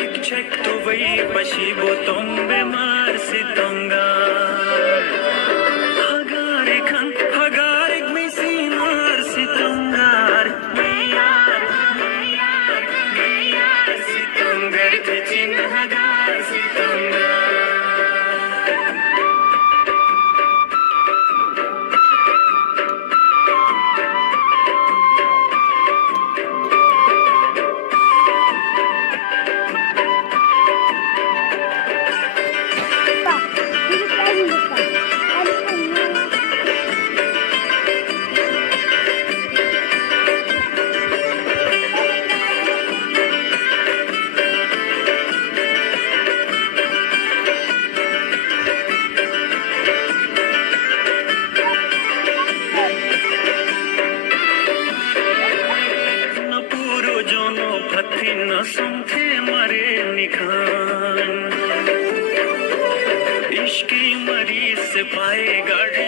एक चेक तो वही पशी वो तुम बीमार सितंगार हगारे खन हगारे में सीनार सितंगार यार सितंगार के चिन्ह हगार सितंगार न सुनते मरे निखान इश्की मरीज से पाएगा